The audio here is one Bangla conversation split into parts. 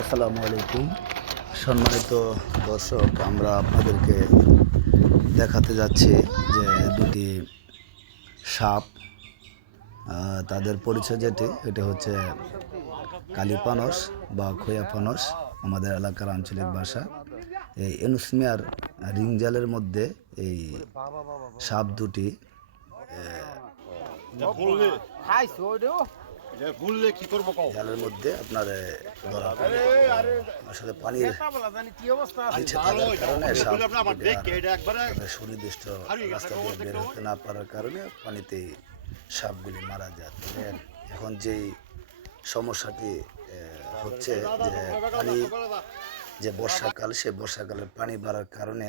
আসসালামু আলাইকুম। সম্মানিত দর্শক, আমরা আপনাদেরকে দেখাতে যাচ্ছি যে দুটি সাপ তাদের পরিচয় যেটি, এটি হচ্ছে কালীপানস বা খোয়াপানস, আমাদের এলাকার আঞ্চলিক ভাষা। এই এনুসমিয়ার রিংজালের মধ্যে এই সাপ দুটি ভুললে কি করব জালের মধ্যে আপনার ধরা আসলে পানির নিচে থাকার কারণে সুনির্দিষ্ট রাস্তা দিয়ে বের হতে না পারার কারণে পানিতে সাপগুলি মারা যায়। এখন যেই সমস্যাটি হচ্ছে যে পানি যে বর্ষাকাল সে বর্ষাকালের পানি বাড়ার কারণে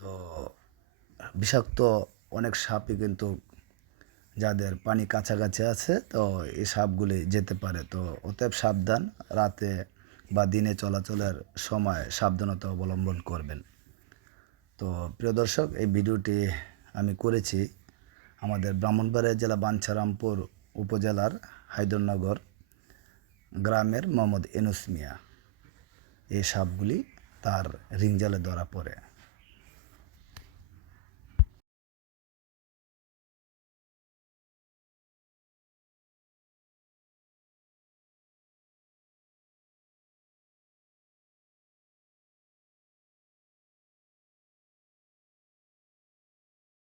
তো বিষাক্ত অনেক সাপই কিন্তু যাদের পানি কাছাকাছি আছে, তো এই সাপগুলি যেতে পারে। তো অতএব সাবধান, রাতে বা দিনে চলাচলের সময় সাবধানতা অবলম্বন করবেন। তো প্রিয় দর্শক, এই ভিডিওটি আমি করেছি আমাদের ব্রাহ্মণবাড়িয়া জেলা বাঞ্ছারামপুর উপজেলার হায়দরনগর গ্রামের মোহাম্মদ এনুস মিয়া। এই সাপগুলি তার রিংজালে ধরা পড়ে।